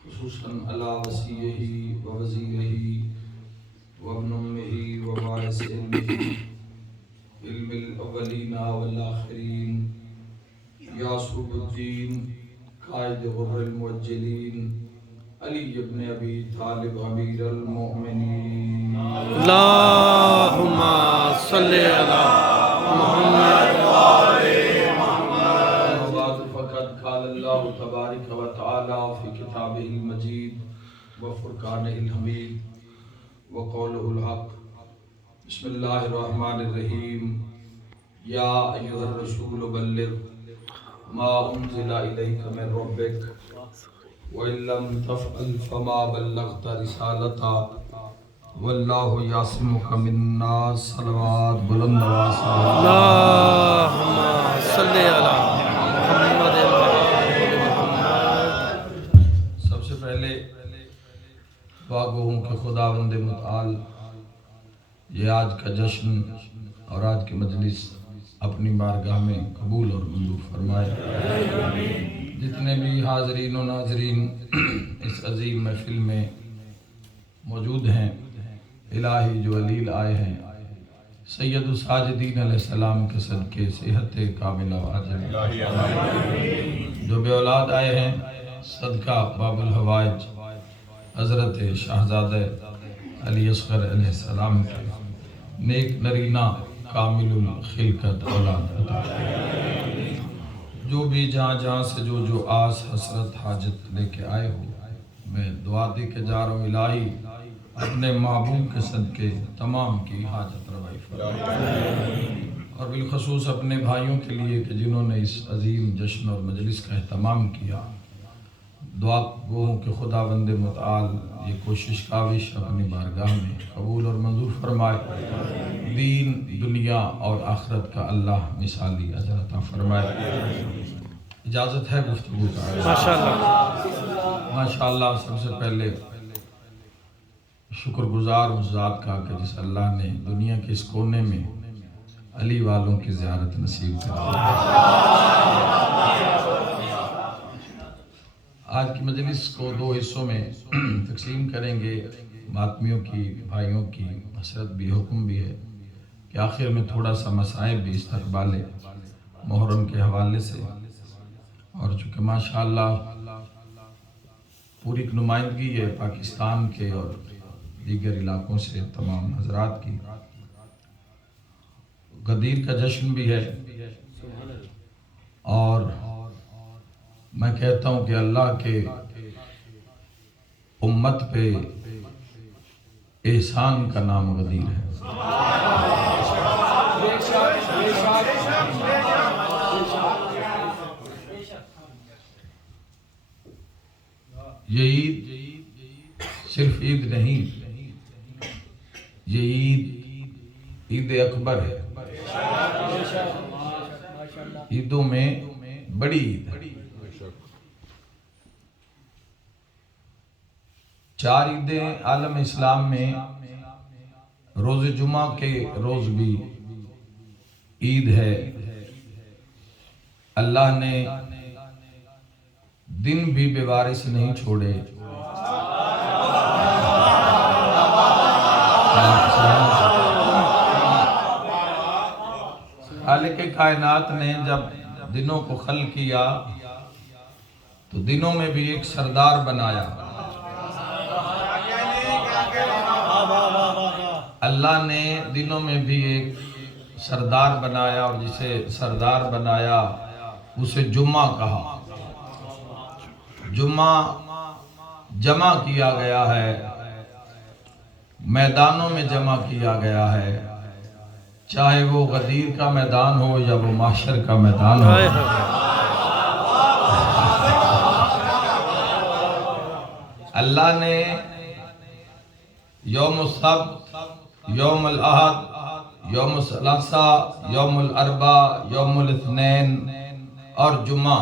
खुसूसन अला वसीयही व वज़ीरही व इब्न उम्मिही व वारिस इल्मिही इल्मिल अव्वलीना वल आखिरीन यासूबुद्दीन कायद गुर्रिल मुअज्जलीन अली इब्न अबी तालिब अमीरुल मोमिनीन अल्लाहुम्मा सल्ली अला मुहम्मद व आले फ़क़द क़ाल अल्लाहु तबारक व तआला फ़ी किताबिहिल मजीद व फ़ुरक़ानिहिल हमीद व क़ौलुहुल हक़। बिस्मिल्लाहिर रहमानिर रहीम। या अय्युहर रसूल बल्लिग़ मा उन्ज़िला इलैका मिन रब्बिक व इल्लम तफ़अल फ़मा बल्लग़ता रिसालता वल्लाहु यासिमुका मिन्नास। सलवात बुलंद आवाज़ से अल्लाहुम्मा सल्ली अला मुहम्मद व आले मुहम्मद। सबसे पहले दुआ गो हूँ कि खुदावंद मुताल ये आज का जश्न और आज की मजलिस अपनी बारगाह में कबूल और मंजूर फरमाए। जितने भी हाज़रीन व नाज़रीन इस अजीम महफिल में मौजूद हैं, इलाही जो अलील आए हैं, सैयद साजिदीन अलैहिस्सलाम के सदके सेहत कामिला वाजिब, जो बेऔलाद आए हैं सदका बाबुल हवाइज हज़रत शाहज़ादा अली असग़र अलैहिस्सलाम के नेक नरीना कामिलुल खिलकत औलाद अता फरमाए। जो भी जहाँ से जो आस हसरत हाजत लेके आए हो, मैं दुआ दे के जा रहा हूँ इलाही अपने महबूब के सदके तमाम की हाजत रवाई फरमाए। और बिलखसूस अपने भाइयों के लिए कि जिन्होंने इस अजीम जश्न और मजलिस का एहतमाम किया, दुआ गो हूँ कि खुदावंद मुताल ये कोशिश काविश अपनी बारगाह में कबूल और मंजूर फरमाए। दीन दुनिया और आखिरत का अल्लाह मिसाली अजर अता फरमाए। इजाज़त है गुफ्तगू का? माशाअल्लाह माशाअल्लाह। सबसे पहले शुक्रगुजार उस ज़ात का कि जिस अल्लाह ने दुनिया के इस कोने में अली वालों की ज़ियारत नसीब कर दी। आज की मजलिस को दो हिस्सों में तकसीम करेंगे। मातमियों की, भाइयों की हसरत भी, हुक्म भी है कि आखिर में थोड़ा सा मसाइब भी इस्तक़बाल मुहर्रम के हवाले से, और चूँकि माशाअल्लाह पूरी नुमाइंदगी है पाकिस्तान के और दीगर इलाकों से तमाम हजरात की, गदीर का जश्न भी है, और मैं कहता हूँ कि अल्लाह के उम्मत पे एहसान का नाम गदीर है। ये ईद सिर्फ ईद नहीं, ये ईद अकबर है। ईदों में बड़ी ईद है। 4 ईदें आलम इस्लाम में, रोज़ जुमा के रोज़ भी ईद है। अल्लाह ने दिन भी बेवारिस नहीं छोड़े। खालिक कायनात ने जब दिनों को खल किया तो दिनों में भी एक सरदार बनाया। अल्लाह ने दिनों में भी एक सरदार बनाया, और जिसे सरदार बनाया उसे जुम्मा कहा। जुम्मा जमा किया गया है, मैदानों में जमा किया गया है, चाहे वो गदीर का मैदान हो या वो माशर का मैदान हो। अल्लाह ने यौम सब्त, यौम अहद, यौम सलासा, यौम अरबा, यौम इत्नैन और जुमा,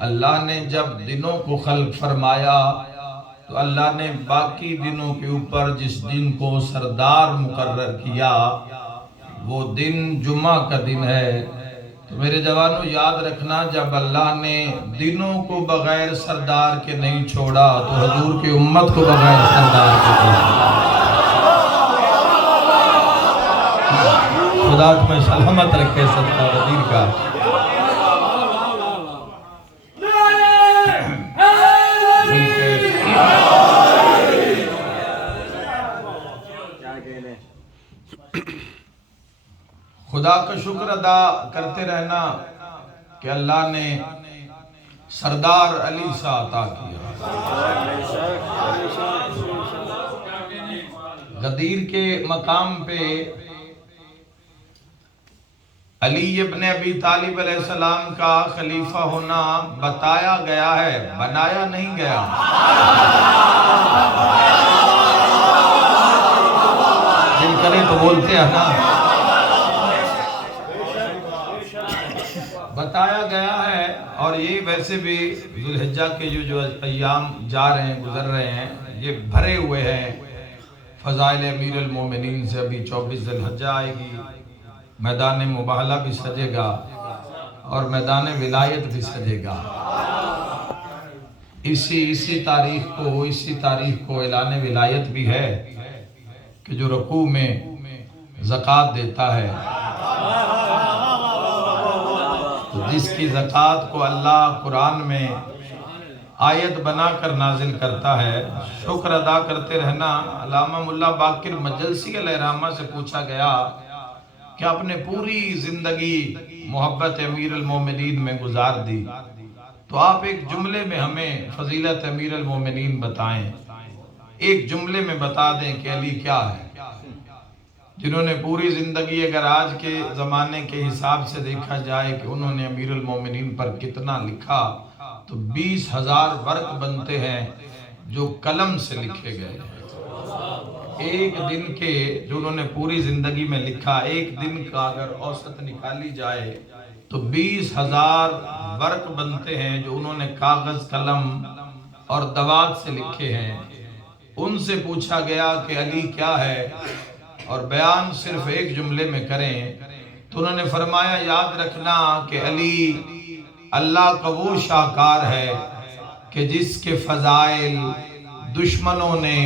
अल्लाह ने जब दिनों को खल्क फरमाया तो अल्लाह ने बाकी दिनों के ऊपर जिस दिन को सरदार मुकर्रर किया वो दिन जुम्मा का दिन है। तो मेरे जवानों याद रखना, जब अल्लाह ने दिनों को बगैर सरदार के नहीं छोड़ा तो हजूर की उम्मत को बगैर सरदार के छोड़ा। खुदा तुम्हें सलामत रखे सदका वजीर का। खुदा का शुक्र अदा करते रहना कि अल्लाह ने सरदार अली सा अता किया। गदीर के मकाम पे अली इब्न अबी तालिब अलैहिस्सलाम का खलीफा होना बताया गया है, बनाया नहीं गया। दिल करे तो बोलते हैं ना, बताया गया है। और ये वैसे भी जुल्हिज्जा के जो अय्याम जा रहे हैं, गुजर रहे हैं, ये भरे हुए हैं फज़ाइल अमीरुल मोमिनीन से। अभी 24 जुल्हिज्जा आएगी, मैदान मुबाहला भी सजेगा और मैदान विलायत भी सजेगा। इसी तारीख को ऐलान विलायत भी है कि जो रुकू में ज़कात देता है, तो जिसकी ज़कात को अल्लाह कुरान में आयत बनाकर नाजिल करता है, शुक्र अदा करते रहना। अल्लामा मुल्ला बाकिर मजलसी अलैहिर्रहमा से पूछा गया कि आपने पूरी जिंदगी मोहब्बत अमीरुल मोमिनीन में गुजार दी, तो आप एक जुमले में हमें फजीलत अमीरुल मोमिनीन बताएं, एक जुमले में बता दें कि अली क्या है। जिन्होंने पूरी जिंदगी, अगर आज के ज़माने के हिसाब से देखा जाए कि उन्होंने अमीरुल मोमिनीन पर कितना लिखा, तो 20,000 वर्क बनते हैं जो कलम से लिखे गए हैं। एक दिन के जो उन्होंने पूरी जिंदगी में लिखा, एक दिन का अगर औसत निकाली जाए तो 20,000 वर्क बनते हैं जो उन्होंने कागज, कलम और दवात से लिखे हैं। उनसे पूछा गया कि अली क्या है और बयान सिर्फ एक जुमले में करें, तो उन्होंने फरमाया, याद रखना कि अली अल्लाह का वो शाहकार है कि जिसके फजाइल दुश्मनों ने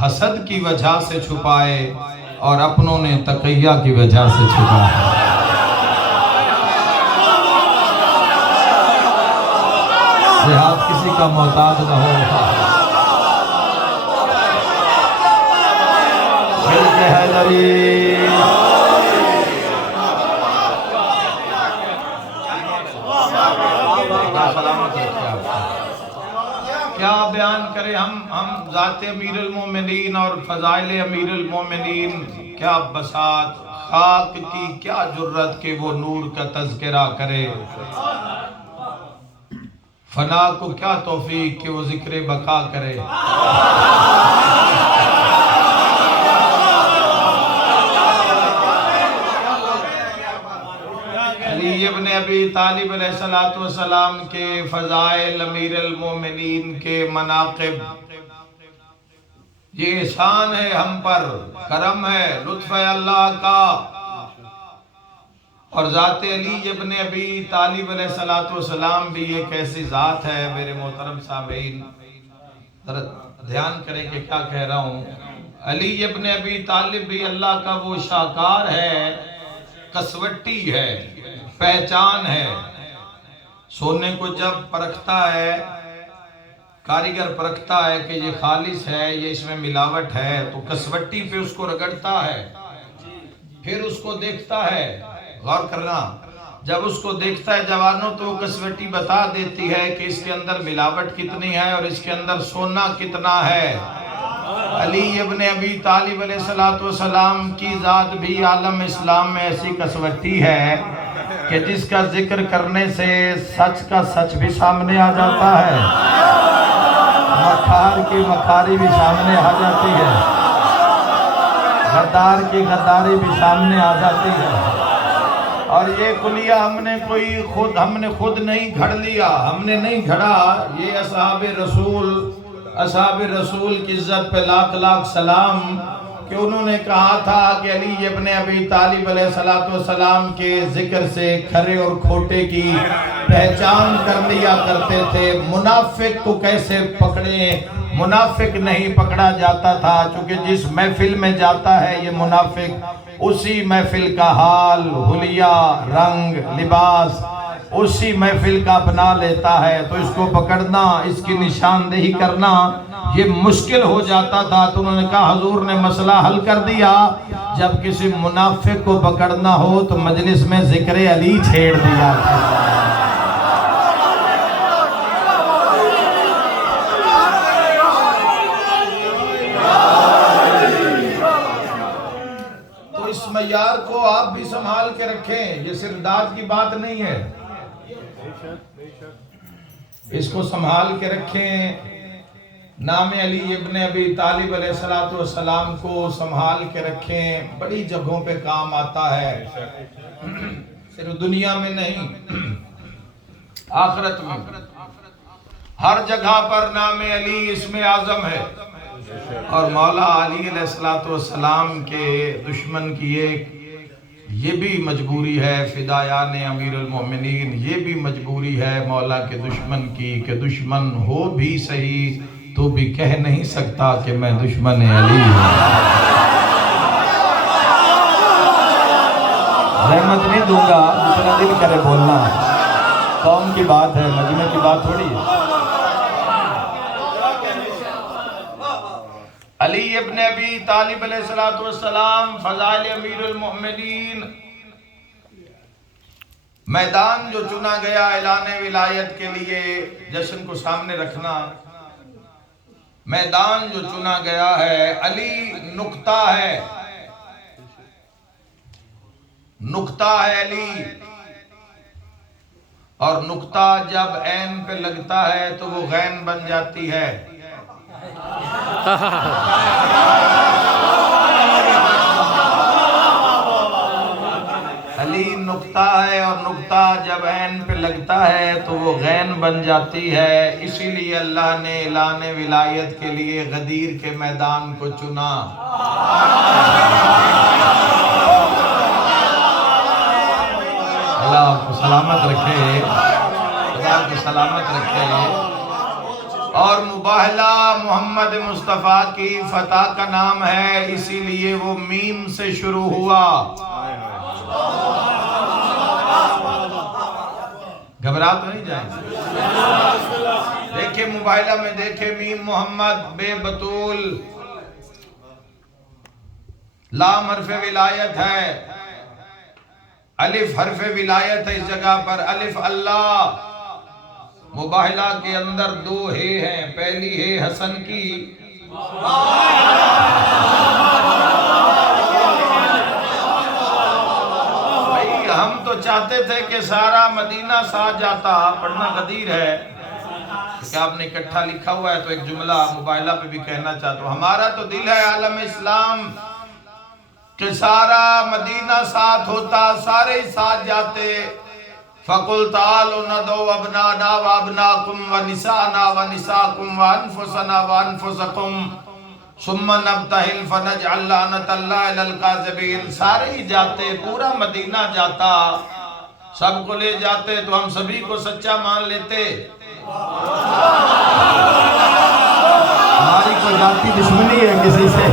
हसद की वजह से छुपाए और अपनों ने तक़िया की वजह से छुपाए। हाथ किसी का मोहताज न हो, सलामत रखे आपको। क्या बयान करें हम ज़ाते अमीरुल मोमिनीन और फज़ाइल अमीरुल मोमिनीन, क्या बसात खाक की, क्या जुर्रत के वो नूर का तज़किरा करे। फना को क्या तौफीक कि वो जिक्र बका करे। अली इब्न अबी तालिब अलैहिस्सलातु वस्सलाम के फज़ाइल अमीरुल मोमिनीन के मनाक़िब, ये एहसान है हम पर, करम है, लुत्फ़ है अल्लाह का। और ज़ाते अली इब्न अबी तालिब अलैहिस्सलातु वस्सलाम भी एक ऐसी ज़ात है। मेरे मोहतरम सामीन जरा ध्यान करें कि क्या कह रहा हूँ। अली इब्न अबी तालिब भी अल्लाह का वो शाहकार है, कसवट्टी है, पहचान है। सोने को जब परखता है कारीगर, परखता है कि ये खालिस है, ये इसमें मिलावट है, तो कसवट्टी पे उसको रगड़ता है, फिर उसको देखता है। गौर करना, जब उसको देखता है जवानों, तो वो कसवट्टी बता देती है कि इसके अंदर मिलावट कितनी है और इसके अंदर सोना कितना है। अली इब्न अबी तालिब अलैहिस्सलातु वस्सलाम की ज़ात भी आलम इस्लाम में ऐसी कसवट्टी है कि जिसका जिक्र करने से सच का सच भी सामने आ जाता है, मखार की मखारी भी सामने आ जाती है, गद्दार की गद्दारी भी सामने आ जाती है। और ये कुलिया हमने खुद नहीं घड़ लिया, हमने नहीं घड़ा। ये असहाबे रसूल की इज्जत पे लाख लाख सलाम कि उन्होंने कहा था कि अली इब्ने अबी तालिब अलैहिस्सलाम के जिक्र से खरे और खोटे की पहचान कर लिया करते थे। मुनाफिक को कैसे पकड़े? मुनाफिक नहीं पकड़ा जाता था, क्योंकि जिस महफिल में जाता है ये मुनाफिक, उसी महफिल का हाल, हुलिया, रंग, लिबास उसी महफिल का बना लेता है। तो इसको पकड़ना, इसकी निशानदेही करना ये मुश्किल हो जाता था। तो उन्होंने कहा, हुजूर ने मसला हल कर दिया, जब किसी मुनाफिक को पकड़ना हो तो मजलिस में जिक्र अली छेड़ दिया। तो इस मयार को आप भी संभाल के रखें, ये सिर्फ दाद की बात नहीं है, इसको संभाल के रखें। नाम अली इब्ने अबी तालिब अलैहिस्सलाम को संभाल के रखें, बड़ी जगहों पे काम आता है, सिर्फ दुनिया में नहीं, आखिरत में हर जगह पर नाम अली इसमें आजम है। और मौला अली अलैहिस्सलाम के दुश्मन की ये भी मजबूरी है, फिदायान अमीरुल मोमिनीन, ये भी मजबूरी है मौला के दुश्मन की कि दुश्मन हो भी सही तो भी कह नहीं सकता कि मैं दुश्मन अली हूँ। रहमत नहीं दूंगा, जितना दिल करे बोलना, कौम की बात है, मजमे की बात थोड़ी है। अली इब्ने अबी तालिब अलैहिस्सलाम फज़ाइल अमीरुल मोमिनीन, मैदान जो चुना गया ऐलान विलायत के लिए, जश्न को सामने रखना, मैदान जो चुना गया है, अली नुक्ता है, नुक्ता है अली। और नुक्ता जब ऐन पे लगता है तो वो गैन बन जाती है। अली नुक्ता है, और नुक्ता जब ऐन पे लगता है तो वो गैन बन जाती है। इसीलिए अल्लाह ने ऐलान विलायत के लिए गदीर के मैदान को चुना। अल्लाह आपको सलामत रखे, अल्लाह आपको सलामत रखे। और मुबाहला मोहम्मद मुस्तफ़ा की फतह का नाम है, इसीलिए वो मीम से शुरू हुआ। घबरा तो नहीं जाएंगे। देखे मुबाहला में, देखे मीम मोहम्मद बेबतूल, लाम हर्फ विलायत है, अलिफ हर्फ विलायत है इस जगह पर, अलिफ अल्लाह। मुबाहला के अंदर दो हे हैं, पहली है हसन की, भाई हम तो चाहते थे कि सारा मदीना साथ जाता, पढ़ना गदीर है कि आपने इकट्ठा लिखा हुआ है तो एक जुमला मुबाहला पे भी कहना चाहता हूँ। हमारा तो दिल है आलम इस्लाम कि सारा मदीना साथ होता, सारे ही साथ जाते। फकुल तालो नदो अबनाना व अबनाकुम व निसाना व निसाकुम व अनफुसना व अनफुसकुम सुम्मा नब्तहिल फनजअल लानतल्लाहि अलल काज़िबीन। सारे ही जाते, पूरा मदीना जाता, सबको ले जाते तो हम सभी को सच्चा मान लेते। हमारी कोई जाति दुश्मनी है किसी से,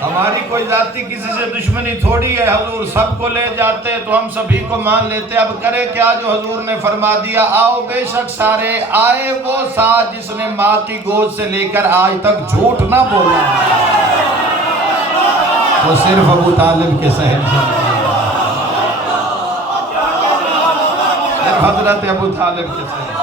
हमारी कोई जाति किसी से दुश्मनी थोड़ी है। हुजूर सबको ले जाते तो हम सभी को मान लेते। अब करे क्या जो हुजूर ने फरमा दिया, आओ बेशक सारे आए वो साथ जिसने माँ की गोद से लेकर आज तक झूठ ना बोला। वो सिर्फ अबू तालिब के सहन, सिर्फ हजरत अबू तालिब के सहन।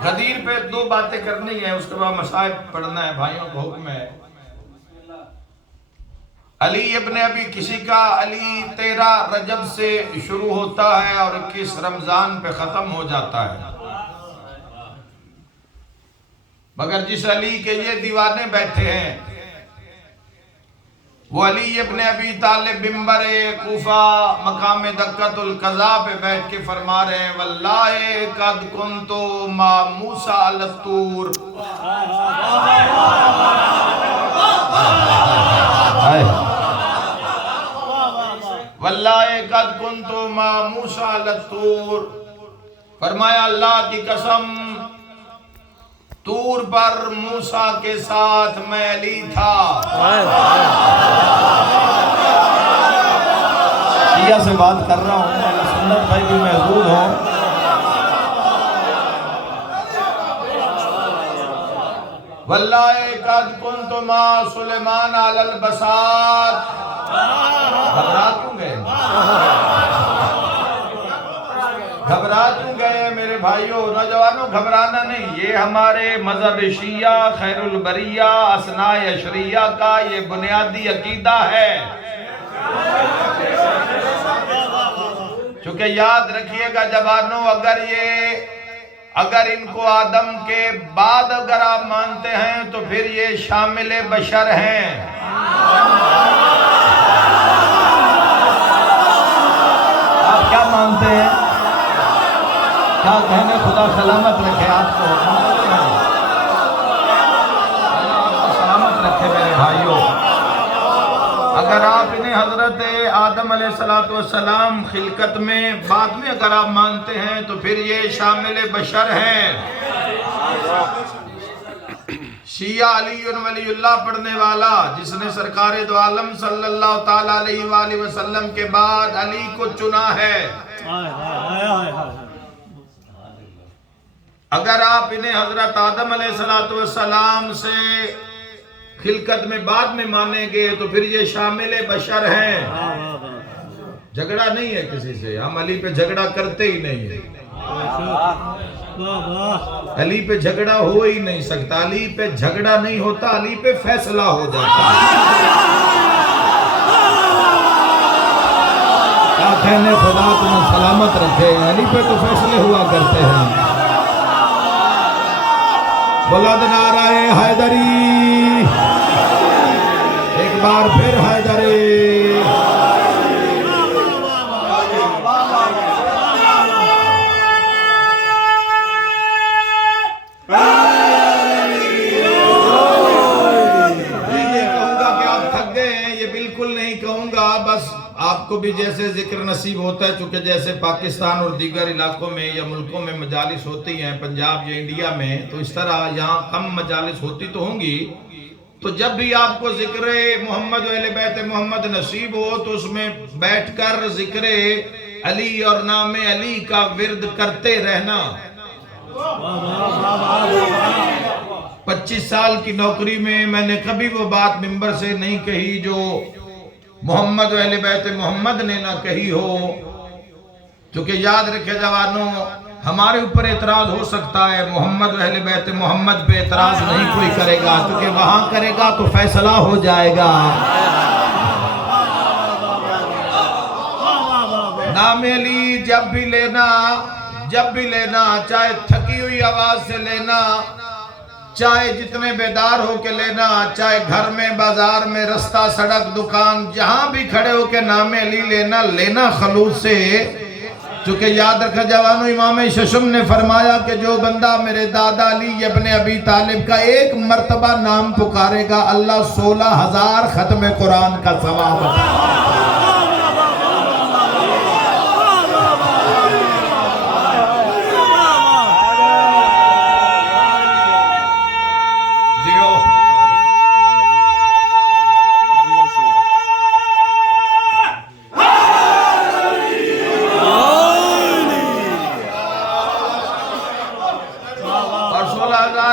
गदीर पे दो बातें करनी है, उसके बाद मसाइब पढ़ना है, भाइयों को हुक्म है। अली इब्ने अबी, किसी का अली 13 रजब से शुरू होता है और 21 रमजान पे खत्म हो जाता है, मगर जिस अली के ये दीवाने बैठे हैं वो अली इब्न अबी तालिब मिंबर कूफा मकाम दक्कतुल कज़ा पे बैठ के फरमा रहे हैं, वल्लाहि कद कुन्तु मा मूसा अलतूर। वल्लाहि कद कुन्तु मा मूसा अलतूर। फरमाया अल्लाह की कसम, तूर पर मूसा के साथ मैं अली था। शिया से बात कर रहा हूँ, सुन्नत भाई भी महसूद हो। वल्लाहि कद कुन्तु मा सुलेमान अलल बसात। घबरा क्यों गए? घबरा क्यों गए मेरे भाइयों नौजवानों? घबराना नहीं, ये हमारे मजहब शिया खैरुल बरिया असनाए अशरिया का ये बुनियादी अकीदा है। क्योंकि याद रखिएगा जवानों, अगर इनको आदम के बाद अगर आप मानते हैं तो फिर ये शामिल बशर हैं। आप क्या मानते हैं? क्या कहने? खुदा सलामत रखे आपको, आपको सलामत रखे मेरे भाइयों। अगर आप इन्हें हजरत आदम अलैहिस्सलाम खिलकत में बाद में अगर आप मानते हैं तो फिर ये शामिल बशर हैं। शिया अली वलीउल्लाह पढ़ने वाला, जिसने सरकार दो आलम सल्लल्लाहु ताला अलैहि वसल्लम के बाद अली को चुना है। अगर आप इन्हें हजरत आदम अलैहिस्सलाम से खिलकत में बाद में मानेंगे तो फिर ये शामिल बशर हैं। झगड़ा नहीं है किसी से, हम अली पे झगड़ा करते ही नहीं है। अली पे झगड़ा हो ही नहीं सकता। अली पे झगड़ा नहीं होता, अली पे फैसला हो जाता है। क्या कहने? खुदा तुम्हें सलामत रखे। अली पे तो फैसले हुआ करते हैं। बुलंद नाराए हैदरी, एक बार फिर हैदरी। आपको भी जैसे जिक्र नसीब होता है, चूंकि जैसे पाकिस्तान और दीगर इलाकों में या मुल्कों में मजालिस होती हैं, पंजाब या इंडिया में, तो इस तरह यहाँ कम मजालिस होती तो होंगी। तो जब भी आपको जिक्र मोहम्मद व अहले बैत मोहम्मद नसीब हो तो उसमें बैठकर जिक्र अली और नाम अली का विर्द करते रहना। 25 साल की नौकरी में मैंने कभी वो बात मिंबर से नहीं कही जो मोहम्मद व अहले बैत मोहम्मद ने ना कही हो। क्योंकि याद रखे जवानों, हमारे ऊपर एतराज हो सकता है, मोहम्मद व अहले बैत मोहम्मद पे एतराज नहीं कोई करेगा, क्योंकि वहां करेगा तो फैसला हो जाएगा। नाम अली जब भी लेना, चाहे थकी हुई आवाज से लेना, चाहे जितने बेदार हो के लेना, चाहे घर में, बाजार में, रास्ता, सड़क, दुकान, जहां भी खड़े हो के नाम अली लेना खलूस से। क्योंकि याद रखा जवानों, इमाम शशम ने फरमाया कि जो बंदा मेरे दादा अली इब्न अबी तालिब का एक मर्तबा नाम पुकारेगा, अल्लाह 16,000 खत्म कुरान का सवाब।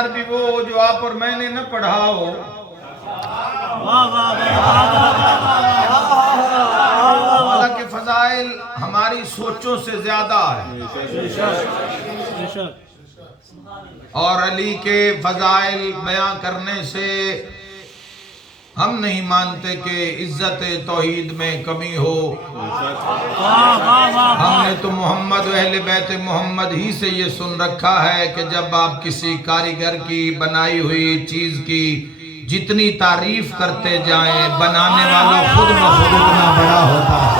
भी वो जो आप और मैंने न पढ़ा हो। हालांकि फजाइल हमारी सोचों से ज्यादा है, और अली के फजाइल बयां करने से हम नहीं मानते कि इज्जत तौहीद में कमी हो। हमने तो मोहम्मद अहले बैत मोहम्मद ही से ये सुन रखा है कि जब आप किसी कारीगर की बनाई हुई चीज की जितनी तारीफ करते जाएं बनाने वाला खुद ब खुद उतना बड़ा होता है।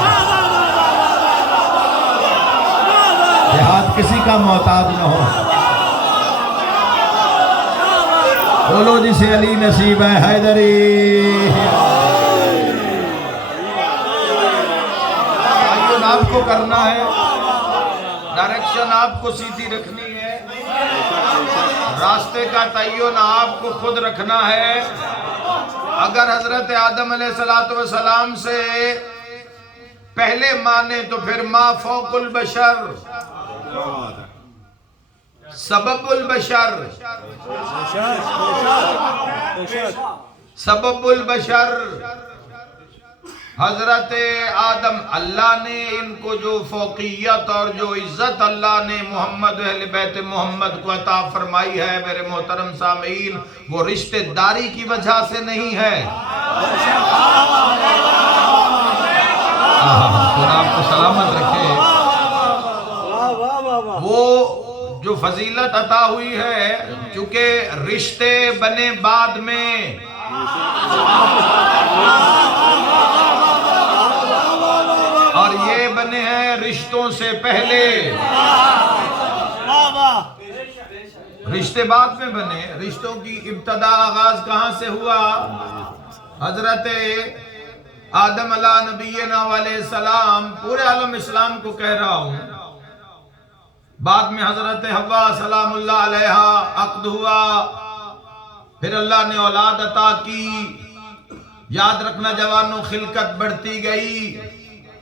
जिहाद किसी का मोहताज न हो। बोलो जिसे अली नसीब है हैदरी। आपको करना है, डायरेक्शन आपको सीधी रखनी है, रास्ते का तय्युन आपको खुद रखना है। अगर हजरत आदम अलैहिस्सलाम से पहले माने तो फिर मा फौकुल बशर, सबबुल बशर, सबबुल बशर हजरत आदम। अल्लाह ने इनको जो फौकियत और जो इज्जत अल्लाह ने मोहम्मद अहले बैत मोहम्मद को अता फरमाई है मेरे मोहतरम सामीन, वो रिश्तेदारी की वजह से नहीं है। आपको सलामत रखे। वो जो फजीलत अता हुई है, चूंकि रिश्ते बने बाद में, और ये बने हैं रिश्तों से पहले। रिश्ते बाद में बने, रिश्तों की इब्तदा आगाज कहां से हुआ? हजरत आदम अला नबीना अलैहिस्सलाम, पूरे आलम इस्लाम को कह रहा हूं। बाद में हजरत हव्वा सलामुल्लाह अलैहा अक्द हुआ, फिर अल्लाह ने औलाद अता की। याद रखना जवानों, खिलकत बढ़ती गई,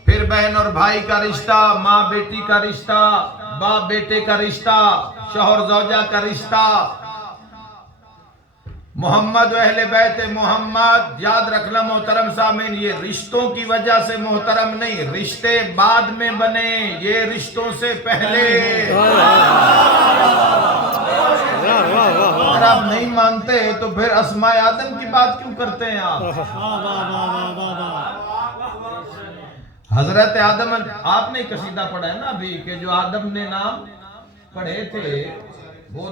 फिर बहन और भाई का रिश्ता, माँ बेटी का रिश्ता, बाप बेटे का रिश्ता, शौहर जौजा का रिश्ता, मोहम्मद अहले बैत मोहम्मद। याद रखना मोहतरम सामीन, ये रिश्तों की वजह से मोहतरम नहीं, रिश्ते बाद में बने, ये रिश्तों से पहले। अगर आप नहीं मानते तो फिर अस्माए आदम की बात क्यों करते हैं आप? हजरत आदम, आपने कसीदा पढ़ा है ना अभी, कि जो आदम ने नाम पढ़े थे वो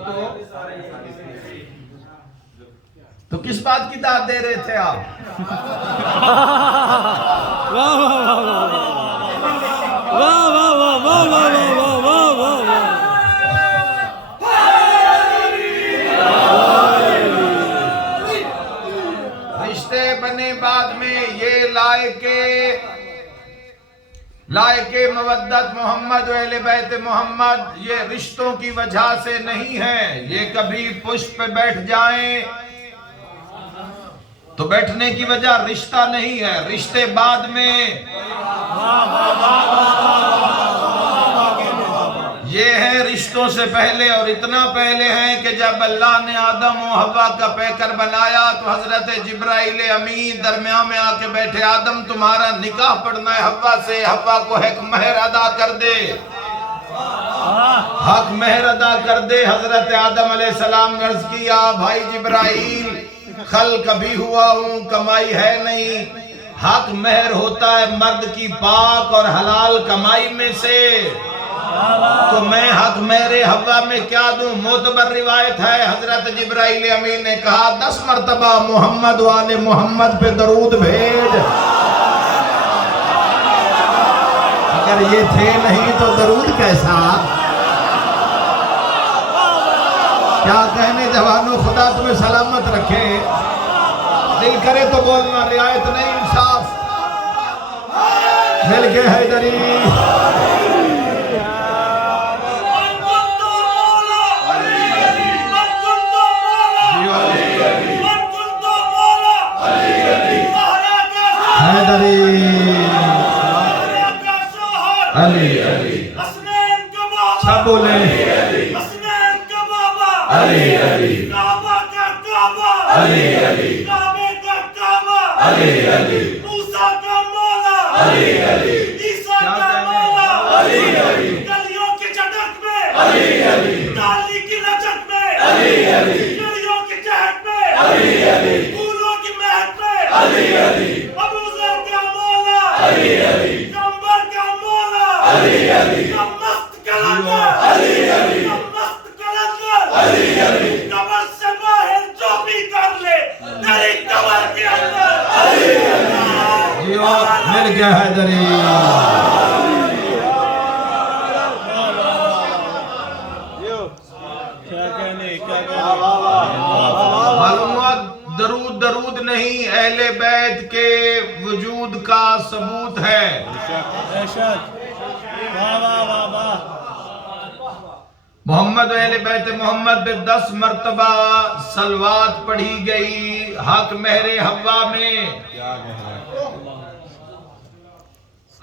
तो किस बात की दाद दे रहे थे आप? वाह वाह वाह वाह वाह वाह वाह वाह वाह वाह वाह। रिश्ते बने बाद में, ये लायके मवद्दत मोहम्मद अहले बैत मोहम्मद, ये रिश्तों की वजह से नहीं है। ये कभी पुष्प पे बैठ जाएं तो बैठने की वजह रिश्ता नहीं है, रिश्ते बाद में। ये है रिश्तों से पहले, और इतना पहले है कि जब अल्लाह ने आदम और हव्वा का पैकर बनाया तो हजरत जिब्राइल अमीन दरमियान में आके बैठे, आदम तुम्हारा निकाह पढ़ना है हव्वा से, हव्वा को हक महर अदा कर दे, हक महर अदा कर दे। हजरत आदम अलैहिस्सलाम ने अर्ज किया, भाई जिब्राइल, खल कभी हुआ हूं, कमाई है नहीं, हक महर होता है मर्द की पाक और हलाल कमाई में से, तो मैं हक मेरे हव्वा में क्या दूं? मोतबर रिवायत है, हजरत जिब्राइल अमीन ने कहा 10 मरतबा मोहम्मद वाले मोहम्मद पे दरूद भेज। अगर ये थे नहीं तो दरूद कैसा? क्या कहने जवानों, खुदा तुम्हें सलामत रखे। दिल करे तो बोलना, रियायत नहीं इंसाफ। मिल के हैदरी अली अली सब बोले अली अली काबा का काबा अली अली काबे का काबा अली अली मूसा का मौला अली अली ईसा का मौला अली अली गलियों की चटक में अली अली डाली की लचक में अली अली गिरियों की चहक में अली अली फूलों की महक में अली अली अबू जर का मौला अली अली नंबर का मौला अली अली मस्त कलंदर अली अली मस्त कलंदर अली अली कमर से बाहर जो भी कर ले मिल गया हैदरी। मालूम हुआ दरूद दरूद नहीं, अहले बैत के वजूद का सबूत है। मोहम्मद अहले बैत मोहम्मद पे 10 मर्तबा सलवात पढ़ी गई हक मेरे हवा में।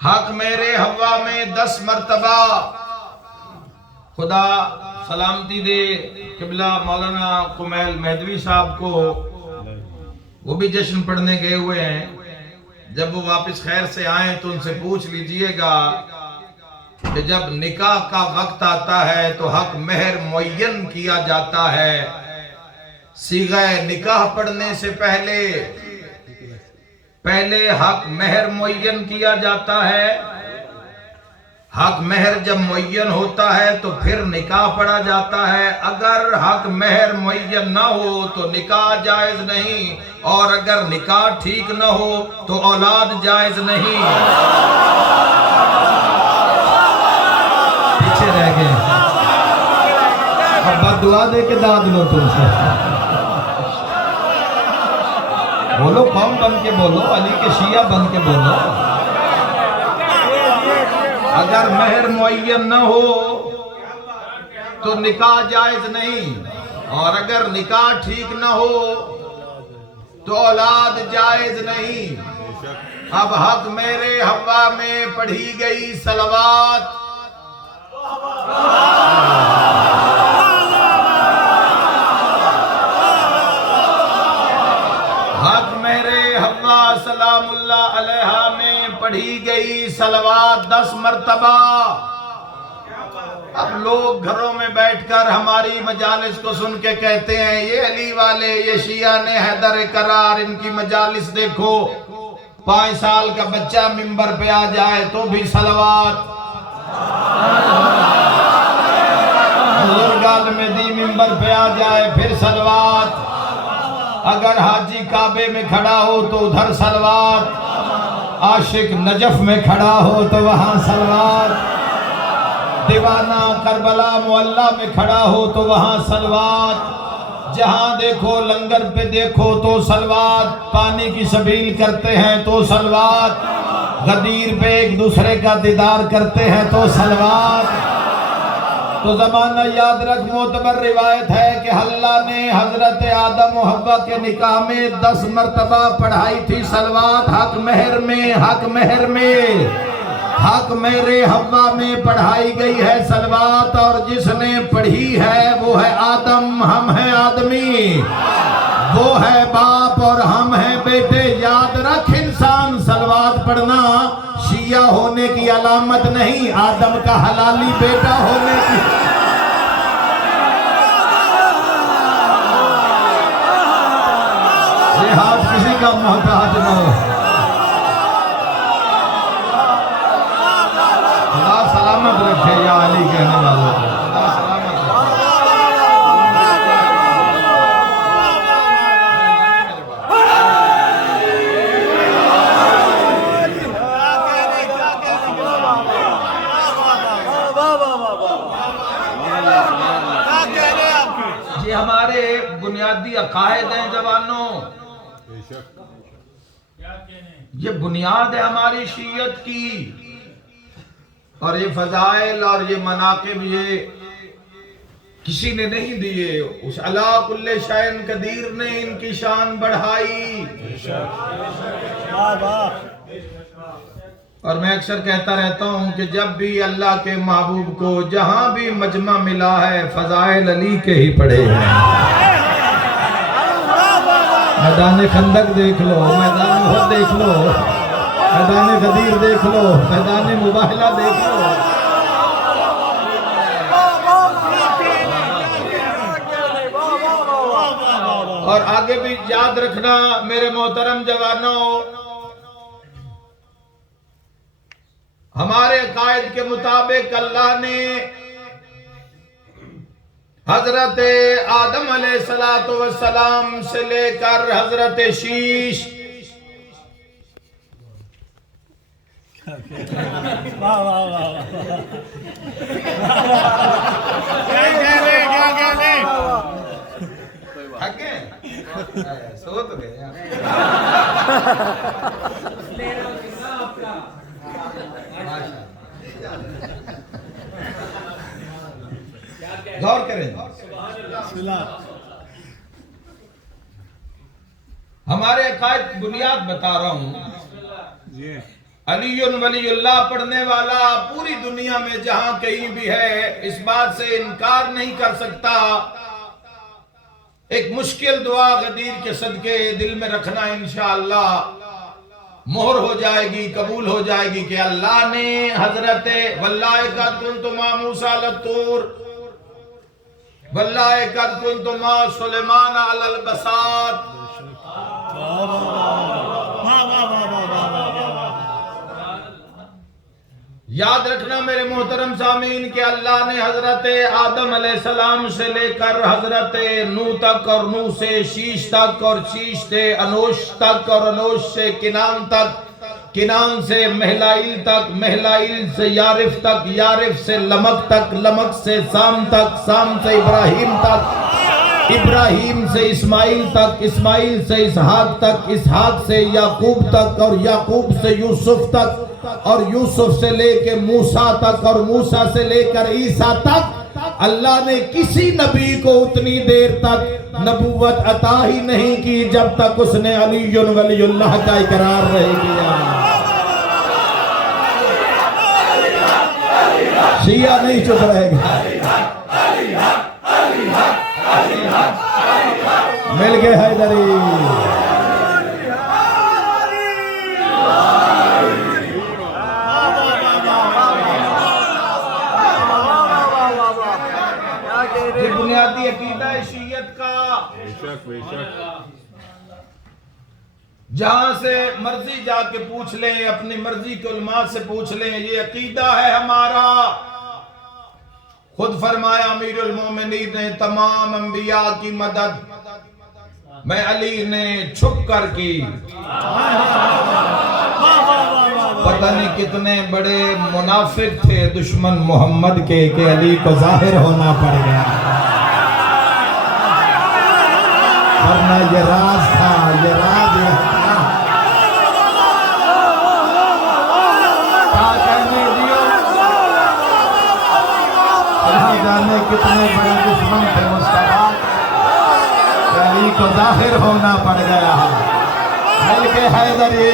हक मेरे हवा में 10 मर्तबा। खुदा सलामती दे किबला मौलाना कुमैल मेहदवी साहब को, वो भी जश्न पढ़ने गए हुए हैं। जब वो वापस खैर से आए तो उनसे पूछ लीजिएगा कि जब निकाह का वक्त आता है तो हक मेहर मुअय्यन किया जाता है। सीगा निकाह पढ़ने से पहले हक मेहर मुअय्यन किया जाता है। हक मेहर जब मुअय्यन होता है तो फिर निकाह पढ़ा जाता है। अगर हक मेहर मुअय्यन ना हो तो निकाह जायज नहीं, और अगर निकाह ठीक ना हो तो औलाद जायज नहीं। पीछे रह गए, अब बद्दुआ दे के दाद लो तुमसे। बोलो, कौम बन के बोलो, अली के शिया बन के बोलो। अगर मेहर मुअय्यन न हो तो निकाह जायज नहीं, और अगर निकाह ठीक न हो तो औलाद जायज नहीं। अब हक मेरे हवा में पढ़ी गई सलवात। हक मेरे हवा सलामुल्लाह अलैहा में पढ़ी गई सलवात 10 मर्तबा। अब लोग घरों में बैठकर हमारी मजालिस को सुन के कहते हैं ये अली वाले, ये शिया ने हैदर करार, इनकी मजालिस देखो। 5 साल का बच्चा मिंबर पे आ जाए तो भी सलवात। बुजुर्ग में दी मिंबर पे आ जाए फिर सलवात। अगर हाजी काबे में खड़ा हो तो उधर सलवात। आशिक नजफ में खड़ा हो तो वहां सलवात। दीवाना करबला मुअल्ला में खड़ा हो तो वहां सलवात। जहां देखो लंगर पे देखो तो सलवात। पानी की सबील करते हैं तो सलवात। गदीर पे एक दूसरे का दीदार करते हैं तो सलवात। तो जमाना याद रख, मोतबर रिवायत है कि अल्लाह ने हजरत आदम और हव्वा के निकाह में 10 मर्तबा पढ़ाई थी सलवात। हक मेहर में, हक मेहर में, हक मेरे हव्वा में पढ़ाई गई है सलवात। और जिसने पढ़ी है वो है आदम, हम हैं आदमी। वो है बाप और हम हैं बेटे। याद रख, इंसान सलवात पढ़ना शिया होने की अलामत नहीं, आदम का हलाली बेटा होने की। ये हाथ किसी का मोहताज न हो। खुदा सलामत रखे या अली कहने वालों को। खुदा सलामत रखे। ये हमारे बुनियादी अकायद हैं जवानों। ये बुनियाद है हमारी शीयत की। और ये फजाइल और ये मनाकिब ये किसी ने नहीं दिए, उस अला कुल्ले शायन कदीर ने इनकी शान बढ़ाई। और मैं अक्सर कहता रहता हूँ कि जब भी अल्लाह के महबूब को जहां भी मजमा मिला है फजाइल अली के ही पढ़े हैं। मैदान खंदक देख लो, मैदान उहद देख लो, मैदान गदीर देख लो, मैदान मुबाहिला देख लो। और आगे भी याद रखना मेरे मोहतरम जवानों, हमारे कायद के मुताबिक अल्लाह ने हजरत आदम अलैहिस्सलातु वस्सलाम से लेकर हजरत शीश वाह वाह वाह थके सो तो गए यार। गौर करें, हमारे अकायद की बुनियाद बता रहा हूं। अलीयुन वलीउल्लाह पढ़ने वाला पूरी दुनिया में जहां कहीं भी है, इस बात से इनकार नहीं कर सकता। एक मुश्किल दुआ गदीर के सदके दिल में रखना, इंशाअल्लाह मोहर हो जाएगी, कबूल हो जाएगी कि अल्लाह ने हजरत वल्लाह कद कुन्तु मा मूसा लतूर वल्लाह कद कुन्तु मा सुलेमान अलल बसात। याद रखना मेरे मोहतरम सामीन कि अल्लाह ने हजरत आदम अलैहिस्सलाम से लेकर हजरत नूह तक, और नूह से शीश तक, और शीश से अनोश तक, और अनोश से किनान तक, किनान से महलाइल तक, महलाइल से यारिफ तक, यारिफ से लमक तक, लमक से साम तक, साम से इब्राहिम तक, इब्राहिम से इस्माइल तक, इस्माइल से इसहाक तक, इसहाक से याकूब तक, और याकूब से यूसुफ तक, और यूसुफ से लेकर मूसा तक, और मूसा से लेकर ईसा तक। अल्लाह ने किसी नबी को उतनी देर तक नबूवत अता ही नहीं की जब तक उसने अलीयुन वलीउल्लाह का इकरार नहीं किया। शिया नहीं चुप रहेगा। मिल गए हैदरी। ये बुनियादी अकीदा है शीयत का। जहां से मर्जी जाके पूछ लें, अपनी मर्जी के उलमा से पूछ लें, ये अकीदा है हमारा। खुद फरमाया अमीरुल मोमिनीन ने, तमाम अंबिया की मदद मैं अली ने छुप कर की। पता नहीं कितने बड़े मुनाफिक थे दुश्मन मोहम्मद के कि अली को जाहिर होना पड़ गया, वरना ये राज था, ये राज जाने कितने बड़े दुश्मन थे मुस्तफा, अली को जाहिर होना पड़ गया। मिल के हैदरी।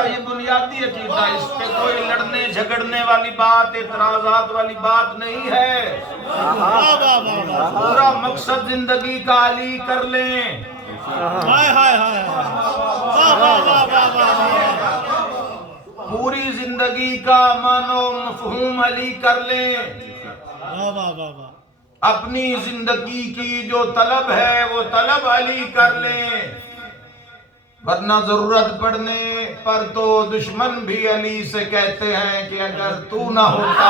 ये बुनियादी अकीदा, इस पे कोई लड़ने झगड़ने वाली बात, इतराजात वाली बात नहीं है। पूरा मकसद जिंदगी का अली कर लें। पूरी जिंदगी का मानो मफहूम अली कर लें। अपनी जिंदगी की जो तलब है वो तलब अली कर लें, वरना जरूरत पड़ने पर तो दुश्मन भी अली से कहते हैं कि अगर तू ना होता।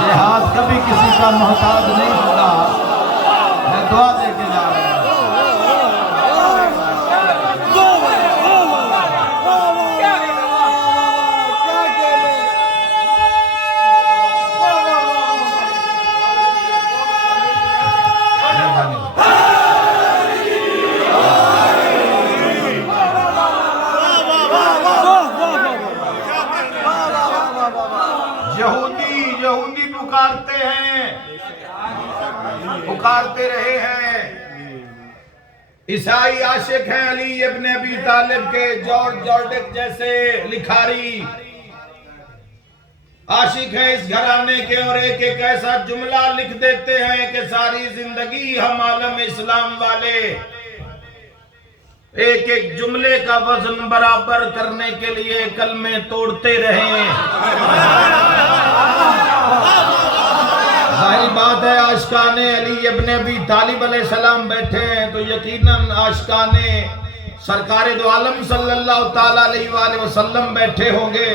ये हाथ कभी किसी का मोहताज नहीं होता। मैं दुआ देके जा रहा हूँ। यहूदी पुकारते हैं, पुकारते रहे हैं। ईसाई आशिक हैं अली इब्न अबी तालिब के, जॉर्ज जॉर्डिक जैसे लिखारी। आशिक है इस घराने के और एक एक ऐसा जुमला लिख देते हैं कि सारी जिंदगी हम आलम इस्लाम वाले एक एक जुमले का वजन बराबर करने के लिए कलमे तोड़ते रहे। सारी बात है आशिकाने अली इब्न अबी तालिब अलैहिस्सलाम बैठे हैं तो यकीनन आशिकाने सरकार दो आलम सल्लल्लाहु ताला अलैहि वसल्लम बैठे होंगे,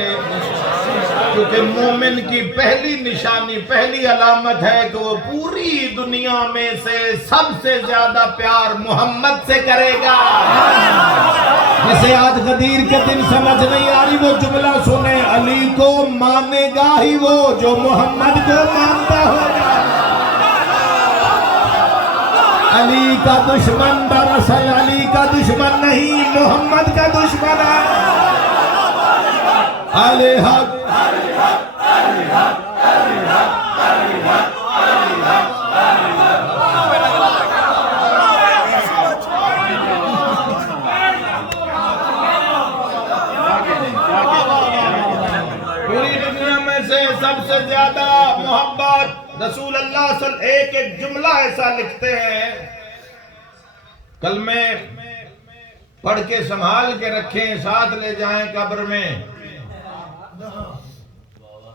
क्योंकि मोमिन की पहली निशानी पहली अलामत है कि वो पूरी दुनिया में से सबसे ज्यादा प्यार मोहम्मद से करेगा। जिसे आज गदीर के दिन समझ नहीं आ रही वो जुमला सुने, अली को मानेगा ही वो जो मोहम्मद को मानता होगा। अली का दुश्मन दरअसल अली का दुश्मन नहीं मोहम्मद का दुश्मन है। अली हक पूरी दुनिया में से सबसे ज्यादा मोहब्बत रसूल अल्लाह एक एक जुमला ऐसा लिखते हैं, कलमे पढ़ के संभाल के रखें, साथ ले जाएं कब्र में।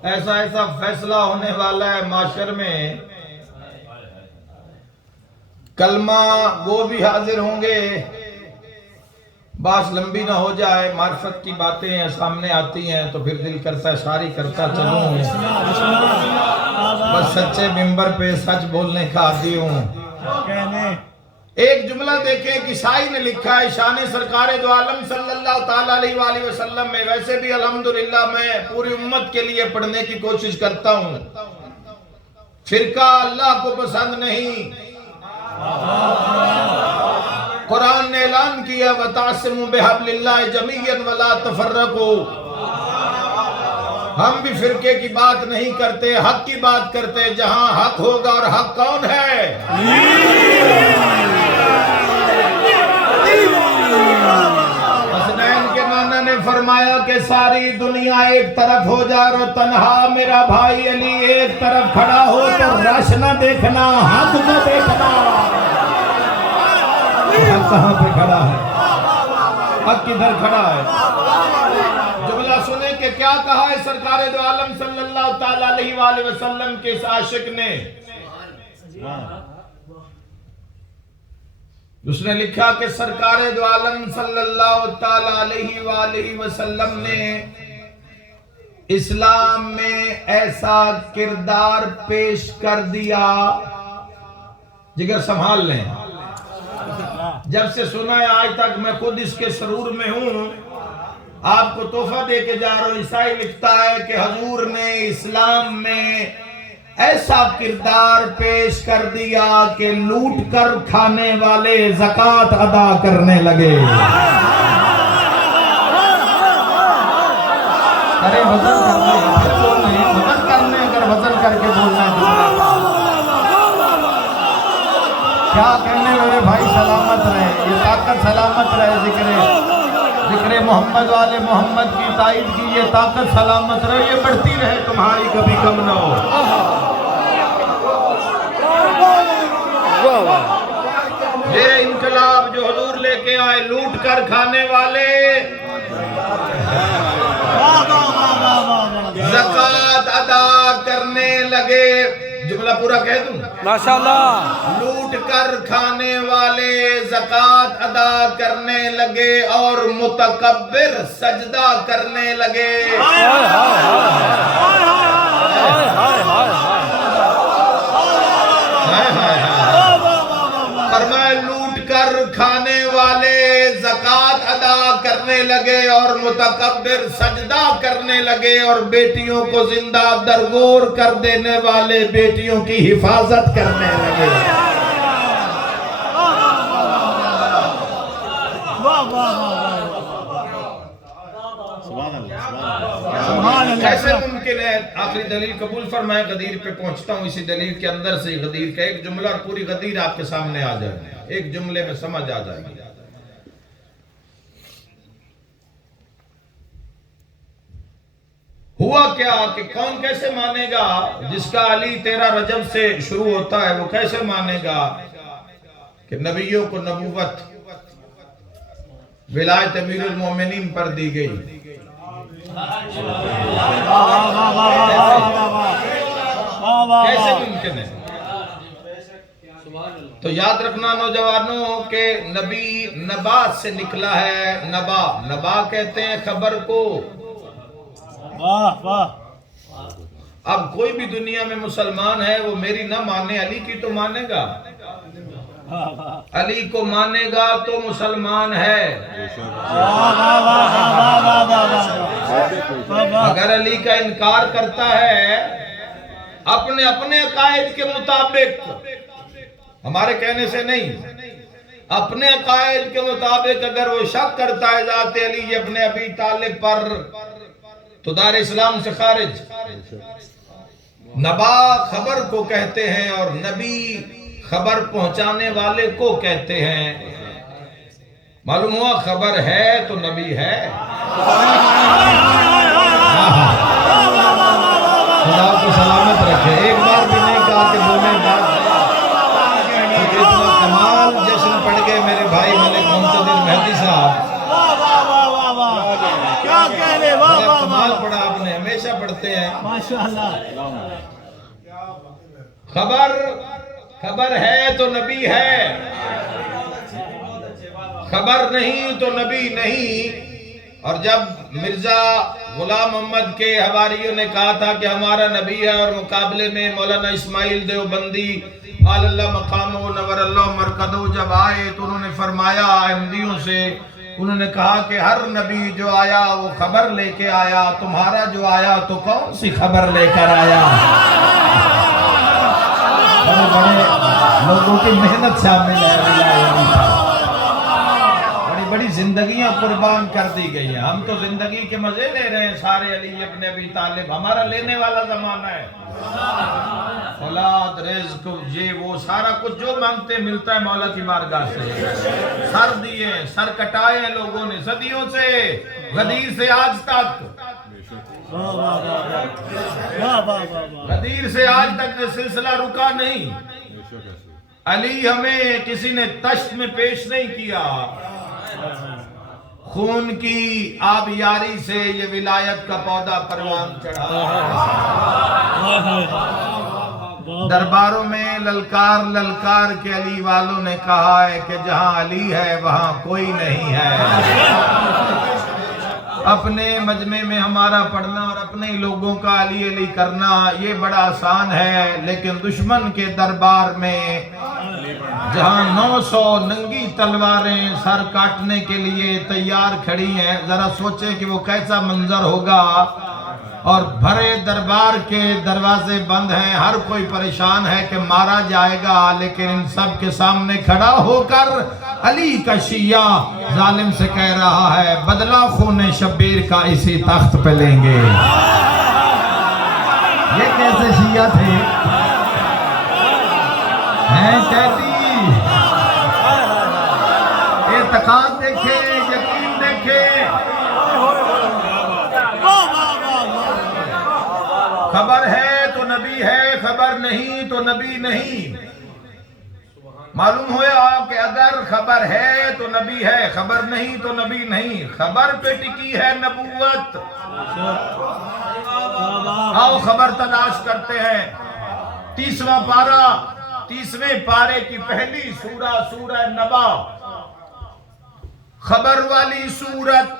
ऐसा ऐसा फैसला होने वाला है माशर में, कलमा वो भी हाजिर होंगे। बात लंबी ना हो जाए, मार्फत की बातें हैं सामने आती हैं तो फिर दिल करता है सारी करता चलूं, बस सच्चे मिंबर पे सच बोलने का आदी हूं। एक जुमला देखें कि शाही ने लिखा है शान सरकार दो आलम सल्लल्लाहु ताला अलैहि वसल्लम में। वैसे भी अल्हम्दुलिल्लाह मैं पूरी उम्मत के लिए पढ़ने की कोशिश करता हूं। फिरका अल्लाह को पसंद नहीं। कुरान ने ऐलान किया वतासिमु बिहब्लिल्लाहि जमीअन वला तफर्रकू। हम भी फिरके की बात नहीं करते, हक की बात करते। जहां हक होगा, और हक कौन है? हसनैन के नाना ने फरमाया कि सारी दुनिया एक तरफ हो जाए और तन्हा मेरा भाई अली एक तरफ खड़ा हो तो रश न देखना, हक न देखना। हक कहां पे खड़ा है? हक किधर खड़ा है? जुमला सुने कि क्या कहा है सरकार दो आलम सल्लल्लाहु ताला अलैहि वसल्लम के इस आशिक ने। उसने लिखा कि सरकार दो आलम सल्लल्लाहु ताला अलैहि वसल्लम ने इस्लाम में ऐसा किरदार पेश कर दिया, जिगर संभाल लें। जब से सुना है आज तक मैं खुद इसके सरूर में हूं, आपको तोहफा दे के जा रहा हूं। ईसाई लिखता है कि हजूर ने इस्लाम में ऐसा किरदार पेश कर दिया कि लूट कर खाने वाले ज़कात अदा करने लगे। अरे वजन करने अगर वजन करके बोलना है क्या कहने मेरे भाई, सलामत रहे, ये ताकत सलामत रहे। जिक्रे मोहम्मद वाले मोहम्मद की ताईद की ये ताकत सलामत रहे, ये बढ़ती रहे तुम्हारी, कभी कम ना हो। ये इनकलाब जो हुजूर लेके आए, लूट कर खाने वाले ज़कात अदा करने लगे। जुमला पूरा कह दूं? माशाल्लाह। लूट कर खाने वाले ज़कात अदा करने लगे और मुतकब्बिर सजदा करने लगे। फरमाया लूट कर खाने वाले ज़कात अदा करने लगे और मुतकब्बिर सजदा करने लगे, और बेटियों को जिंदा दरगोर कर देने वाले बेटियों की हिफाजत करने लगे। कैसे मुमकिन है? आखिरी दलील कबूल फरमाए, गदीर पे पहुंचता हूं। इसी दलील के अंदर से गदीर का एक जुमला और पूरी गदीर आपके सामने आ जाएगी, एक जुमले में समझ आ जाएगी। हुआ क्या कि कौन कैसे मानेगा जिसका अली 13 रजब से शुरू होता है, वो कैसे मानेगा कि नबियों को नबूवत विलायत अमीरुल मोमिनीन पर दी गई। कैसे मुमकिन है? तो याद रखना नौजवानों के नबी नबा से निकला है। नबा, नबा कहते हैं खबर को। वाह वाह। अब कोई भी दुनिया में मुसलमान है वो मेरी ना माने, अली की तो मानेगा। अली को मानेगा तो मुसलमान है। अगर अली का इनकार करता है अपने अपने अकायद के मुताबिक, हमारे कहने से नहीं, अपने अकायद के मुताबिक अगर वो शक करता है जाते अली अपने अबी तालिब पर, तो दार इस्लाम से खारिज। नबा खबर को कहते हैं और नबी खबर पहुंचाने वाले को कहते हैं। मालूम हुआ खबर है तो नबी है। खुदा को सलामत रखे। एक बार भी नहीं कहा कि बोले बात इतना कमाल जश्न पड़ गए मेरे भाई मलिक मुंतजिर मेहदी साहब। क्या कह रहे, वाह वाह, कमाल पढ़ा आपने, हमेशा पढ़ते हैं माशाअल्लाह। खबर है तो नबी है, खबर नहीं तो नबी नहीं। और जब मिर्जा गुलाम मोहम्मद के हवारियों ने कहा था कि हमारा नबी है, और मुकाबले में मौलाना इस्माइल देवबंदी अल्लाह मकाम नवर अल्लाह मरकदो जब आए तो उन्होंने फरमाया अहमदियों से, उन्होंने कहा कि हर नबी जो आया वो खबर लेके आया, तुम्हारा जो आया तो कौन सी खबर लेकर आया। बड़े बड़े लोगों की मेहनत शामिल है, बड़ी बड़ी जिंदगियां कुर्बान कर दी गई हैं। हम तो जिंदगी के मजे ले रहे हैं सारे अली अपने अबी तालिब। हमारा लेने वाला जमाना है। औलाद, रिज़्क, ये वो सारा कुछ जो मांगते मिलता है मौला की बारगाह से। सर दिए, सर कटाए हैं लोगों ने सदियों से, गदीर से आज तक, गदीर से आज तक ये सिलसिला रुका नहीं। अली हमें किसी ने तश्त में पेश नहीं किया। खून की आबियारी से ये विलायत का पौधा परवान चढ़ा। दरबारों में ललकार ललकार के अली वालों ने कहा है कि जहां अली है वहां कोई नहीं है। अपने मजमे में हमारा पढ़ना और अपने लोगों का अली अली करना ये बड़ा आसान है, लेकिन दुश्मन के दरबार में जहां 900 नंगी तलवारें सर काटने के लिए तैयार खड़ी हैं, जरा सोचे कि वो कैसा मंजर होगा। और भरे दरबार के दरवाजे बंद हैं, हर कोई परेशान है कि मारा जाएगा, लेकिन इन सब के सामने खड़ा होकर अली का शिया जालिम से कह रहा है बदला खून शब्बीर का इसी तख्त पे लेंगे। ये कैसे शिया थे हैं कहती, एतकाद देखे, यकीन देखे। खबर है तो नबी है, खबर नहीं तो नबी नहीं। मालूम हुआ कि अगर खबर है तो नबी है, खबर नहीं तो नबी नहीं। खबर पे टिकी है नबूवत। आओ खबर तलाश करते हैं। 30वां पारा, 30वें पारे की पहली सूरा, सूरा नबा, खबर वाली सूरत।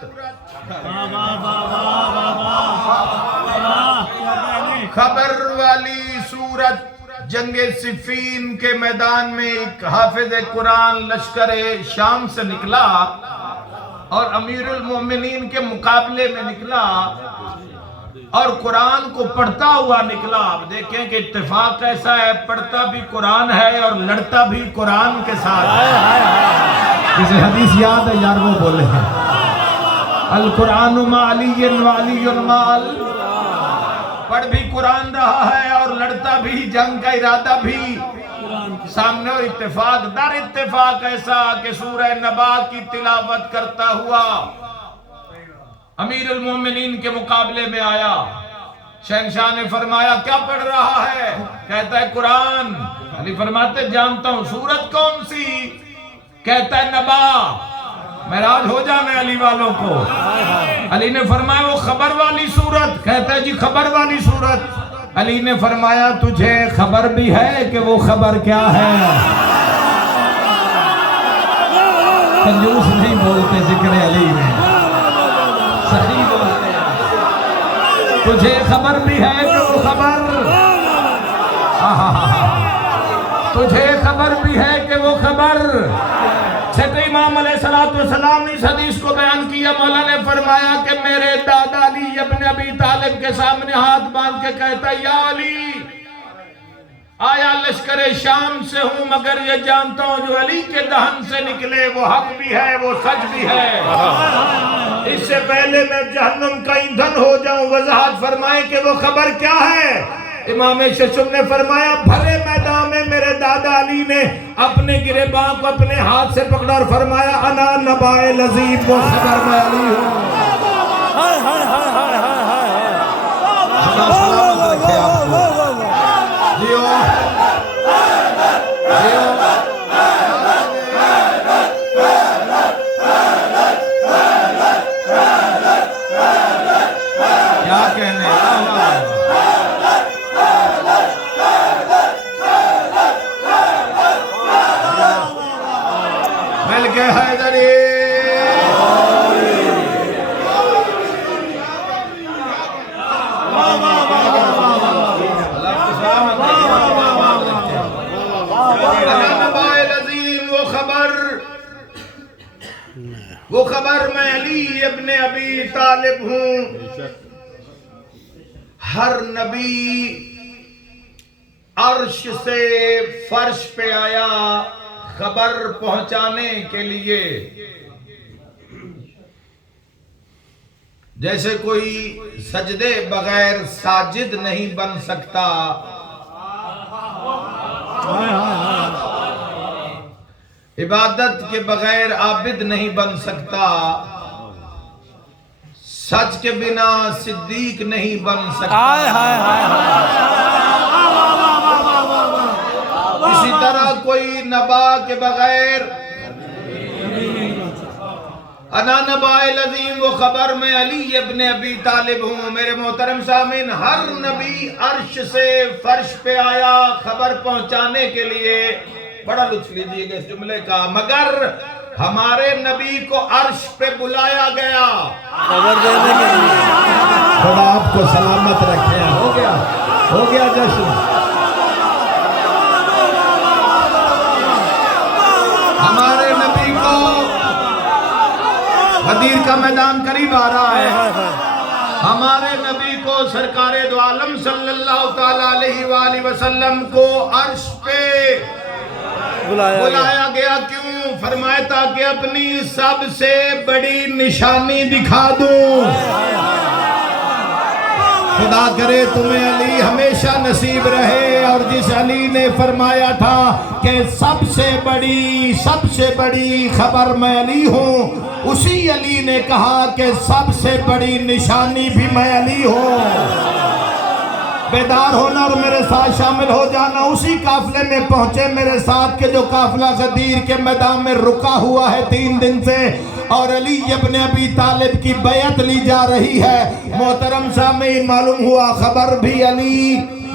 खबर वाली सूरत। जंगे सिफीन के मैदान में एक हाफिज कुरान लश्कर शाम से निकला और अमीरुल मोमिनीन के मुकाबले में निकला और कुरान को पढ़ता हुआ निकला। अब देखें कि इत्तेफाक कैसा है, पढ़ता भी कुरान है और लड़ता भी कुरान के साथ है। जिसे हदीस याद है यार, वो बोले हैं अल कुरान मा अलियन व अलियुन माल। पढ़ भी कुरान रहा है और लड़ता भी, जंग का इरादा भी सामने। और इत्तेफाक दर इत्तेफाक ऐसा कि सूरह नबा की तिलावत करता हुआ अमीरुल मोमिनीन के मुकाबले में आया। शहंशाह ने फरमाया क्या पढ़ रहा है? कहता है कुरान। अली फरमाते जानता हूं, सूरत कौन सी? कहता है नबा। महराज हो जाने अली वालों को। अली ने फरमाया वो खबर वाली सूरत? कहता है जी खबर वाली सूरत। अली ने फरमाया तुझे खबर भी है कि वो खबर क्या है? कंजूस नहीं बोलते जिक्र अली में, सही बोलते हैं। तुझे खबर भी है कि वो खबर, तुझे खबर भी है कि वो खबर। छठे इमाम अलैहिस्सलाम ने इस हदीस को बयान किया। मौला ने फरमाया कि मेरे दादा अली इब्न अबी तालिब के सामने हाथ बांध के कहता या अली, आया लश्कर शाम से हूं मगर ये जानता हूं जो अली के दहन से निकले वो हक भी है, वो सच भी है। इससे पहले मैं जहन्नम का ईंधन हो जाऊं, वजाहत फरमाए कि वो खबर क्या है? इमाम शशुम ने फरमाया भरे मैदान में मेरे दादा अली ने अपने गिरेबान को अपने हाथ से पकड़ा और फरमाया अना नबाए लजीब, वो खबर मैं अली हूं। क्या कहने मिल के हैदरी वो खबर मैं अली इब्न अबी तालिब हूं। हर नबी अर्श से फर्श पे आया खबर पहुंचाने के लिए। जैसे कोई सजदे बगैर साजिद नहीं बन सकता, इबादत के बगैर आबिद नहीं बन सकता, सच के बिना सिद्दीक नहीं बन सकता। इसी तरह कोई नबा के बगैर अना नबाए लजीम वो खबर में अली इब्न अबी तालिब हूं। मेरे मोहतरम सामीन, हर नबी अर्श से फर्श पे आया खबर पहुंचाने के लिए। बड़ा लुत्फ लीजिएगा इस जुमले का। मगर हमारे नबी को अर्श पे बुलाया गया खबर देने के लिए। खुदा आपको सलामत रखे। हो गया जश्न। हमारे नबी को गदीर का मैदान करीब आ रहा है। हमारे नबी को सरकारे दो आलम सल्लल्लाहु ताला अलैहि वसल्लम को अर्श पे बुलाया गया। क्यों? फरमाया ताकि अपनी सबसे बड़ी निशानी दिखा दूं। खुदा करे तुम्हें अली हमेशा नसीब रहे। और जिस अली ने फरमाया था कि सबसे बड़ी खबर मैं अली हूँ, उसी अली ने कहा कि सबसे बड़ी निशानी भी मैं अली हूँ। बेदार होना और मेरे साथ शामिल हो जाना। उसी काफले में पहुंचे मेरे साथ के जो काफला गदीर के मैदान में रुका हुआ है 3 दिन से, और अली इब्न अबी तालिब की बैयत ली जा रही है। मोहतरम सामीन, मालूम हुआ खबर भी अली,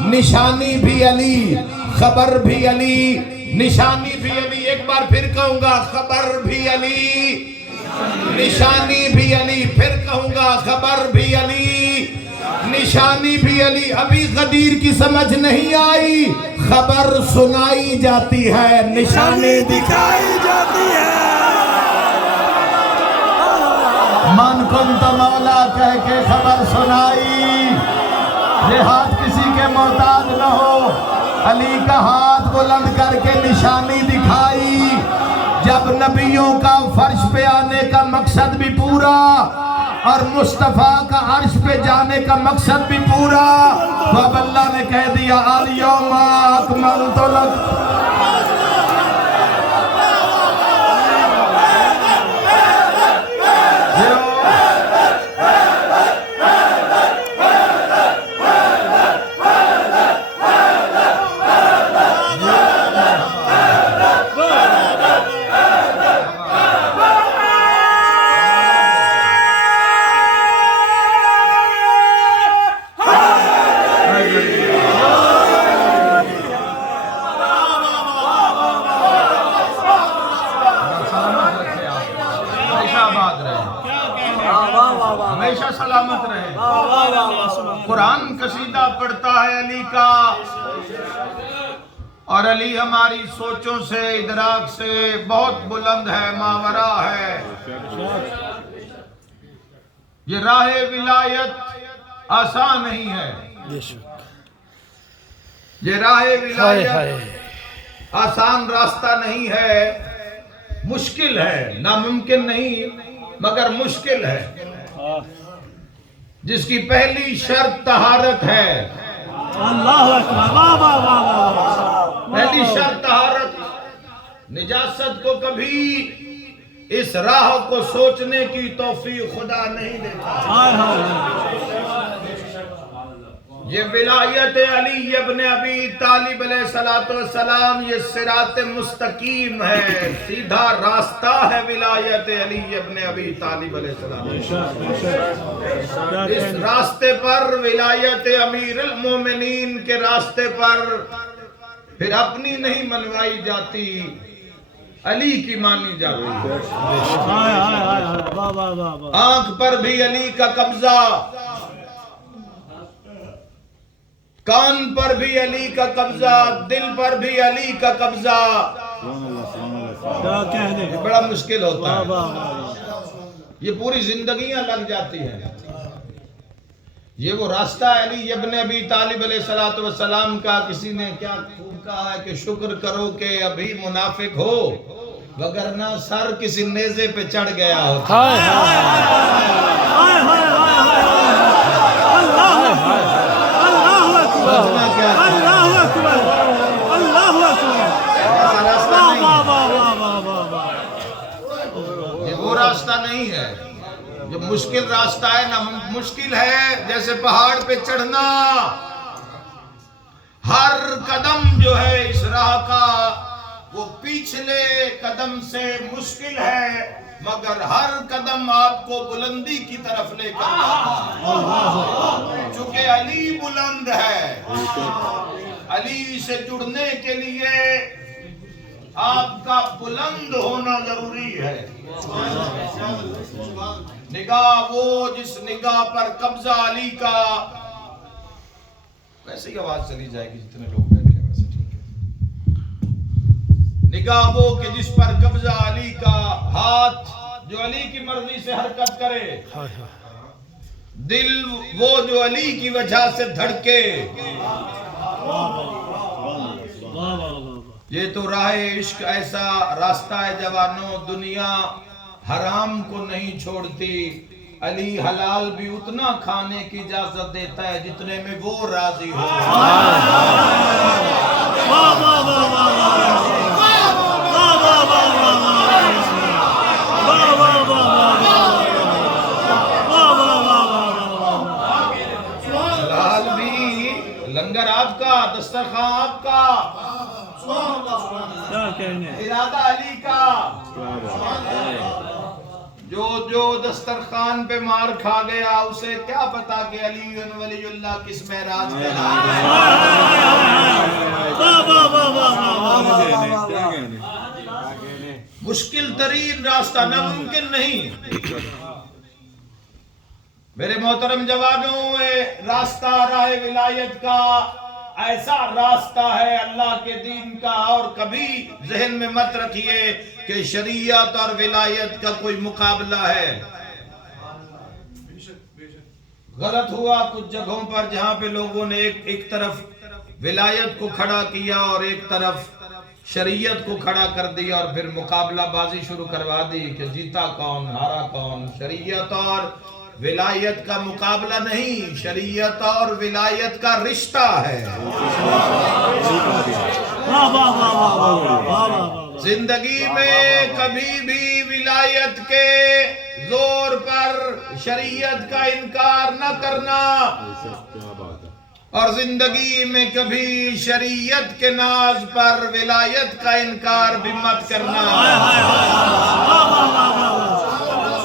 निशानी भी अली। खबर भी अली, निशानी भी अली। एक बार फिर कहूंगा, खबर भी अली, निशानी भी अली। फिर कहूंगा, खबर भी अली, निशानी भी अली। अभी गदीर की समझ नहीं आई। खबर सुनाई जाती है, निशानी दिखाई जाती है। मन कुंत मौला कह के खबर सुनाई। ये हाथ किसी के मोहताज न हो। अली का हाथ बुलंद करके निशानी दिखाई। जब नबियों का फर्श पे आने का मकसद भी पूरा और मुस्तफा का अर्श पे जाने का मकसद भी पूरा, तो अब अल्लाह ने कह दिया अल-यौमा अकमलतु लक। हमेशा सलामत रहे। कुरान कसीदा पढ़ता है अली का, और अली हमारी सोचों से, इदराक से बहुत बुलंद है, मावरा है। ये राह विलायत आसान नहीं है, ये राह विलायत आसान रास्ता नहीं है, मुश्किल है, नामुमकिन नहीं मगर मुश्किल है। जिसकी पहली शर्त तहारत है, पहली शर्त तहारत। निजासत को कभी इस राह को सोचने की तौफीक खुदा नहीं देता। ये विलायत अली इब्न अबी तालिब अलैहिस्सलाम, ये सिरात मुस्तकीम है, सीधा रास्ता है विलायत अली इब्न अबी तालिब अलैहिस्सलाम। इस रास्ते पर, विलायत अमीरुल मोमिनीन के रास्ते पर फिर अपनी नहीं मनवाई जाती, अली की मानी जाती। आंख पर भी अली का कब्जा, कान पर भी अली का कब्जा, दिल पर भी अली का कब्जा। बड़ा मुश्किल होता है, ये पूरी जिंदगियां लग जाती हैं। ये वो रास्ता है अली इब्न अबी तालिब अलैहिस्सलाम का। किसी ने क्या खूब कहा है कि शुक्र करो कि अभी मुनाफिक हो, वगरना सर किसी नेज़े पे चढ़ गया होता। ये वो रास्ता नहीं है, जो मुश्किल रास्ता है ना। मुश्किल है जैसे पहाड़ पे चढ़ना। हर कदम जो है इस राह का, वो पिछले कदम से मुश्किल है, मगर हर कदम आपको बुलंदी की तरफ लेकर चूंकि अली बुलंद है। अली से जुड़ने के लिए आपका बुलंद होना जरूरी है। निगाह वो, जिस निगाह पर कब्जा अली का, वैसे ही आवाज चली जाएगी जितने लोग बैठे हैं, वैसे ठीक है। निगाह वो कि जिस पर कब्जा अली का, हाथ जो अली की मर्जी से हरकत करे, दिल वो जो अली की वजह से धड़के। ये तो राह इश्क ऐसा रास्ता है जवानों, दुनिया हराम को नहीं छोड़ती। अली हलाल भी उतना खाने की इजाजत देता है जितने में वो राजी हो। हलाल भी, लंगर आपका, दस्तरखान आपका, इरादा अली का। जो जो दस्तरखान पे मार खा गया, उसे क्या पता कि अली वलीउल्लाह किस महराज में। मुश्किल तरीन रास्ता, नामुमकिन नहीं। मेरे मोहतरम जवानों, रास्ता राह विलायत का ऐसा रास्ता है अल्लाह के दीन का। और कभी जहन में मत रखिए कि शरीयत और विलायत का कोई मुकाबला है। गलत हुआ कुछ जगहों पर, जहां पे लोगों ने एक तरफ विलायत को खड़ा किया और एक तरफ शरीयत को खड़ा कर दिया, और फिर मुकाबला बाजी शुरू करवा दी कि जीता कौन, हारा कौन। शरीयत और विलायत का मुकाबला नहीं, शरीयत और विलायत का रिश्ता है। जिंदगी में कभी भी विलायत के जोर पर शरीयत का इनकार न करना, और जिंदगी में कभी शरीयत के नाज पर विलायत का इनकार भी मत करना।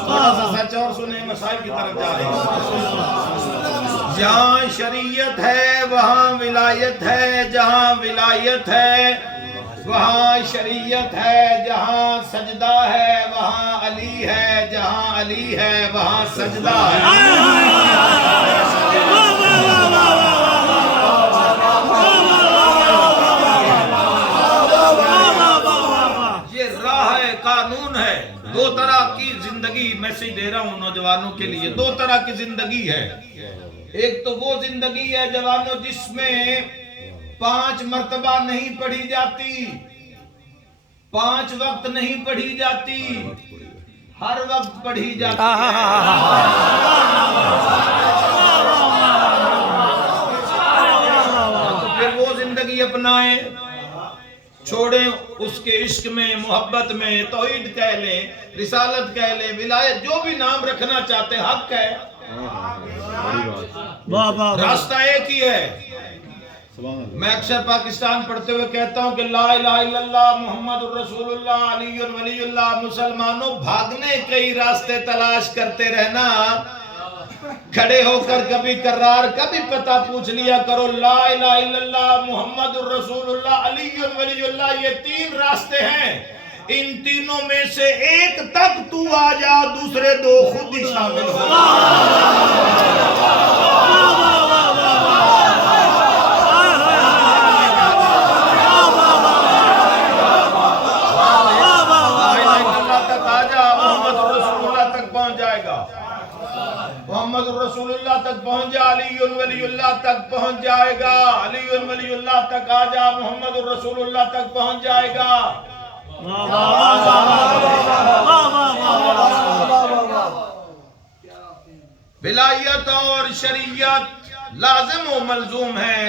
थोड़ा सा सच और सुने, मसाइल की तरफ जा रहे हैं। जहाँ शरीयत है वहाँ विलायत है, जहाँ विलायत है वहाँ शरीयत है, जहाँ सजदा है वहाँ वहाँ अली है, जहाँ अली है वहाँ सजदा है। ये राह है, कानून है। दो तरह की जिंदगी मैसेज दे रहा हूँ नौजवानों के लिए। दो तरह की जिंदगी है। एक तो वो जिंदगी है जवानों जिसमें 5 मर्तबा नहीं पढ़ी जाती, 5 वक्त नहीं पढ़ी जाती, हर वक्त पढ़ी जाती है। तो फिर वो जिंदगी अपनाएं, छोड़ें उसके इश्क में, मोहब्बत में, तौहीद कह लें, रिसालत कह लें, विलायत, जो भी नाम रखना चाहते, हक है। रास्ता एक ही है। मैं अक्सर पाकिस्तान पढ़ते हुए कहता हूं कि ला इलाहा इल्लल्लाह मुहम्मदुर रसूलुल्लाह अलीयुल वलीयुल्लाह। मुसलमानों, भागने कई रास्ते तलाश करते रहना, खड़े होकर कभी करार कभी पता पूछ लिया करो। ला इलाहा इल्लल्लाह मुहम्मदुर रसूलुल्लाह अलीयुल वलीयुल्लाह, ये 3 रास्ते हैं। इन तीनों में से एक तक तू आ जा, दूसरे 2 खुद ही शामिल हो। मोहम्मद रसूलुल्लाह तक पहुंच जा, अलीयुल वलीयुल्लाह तक पहुंच जाएगा। अलीयुल वलीयुल्लाह तक आ जा, मोहम्मद रसूलुल्लाह तक पहुंच जाएगा। विलायत और शरीयत लाजिम व मलजूम है।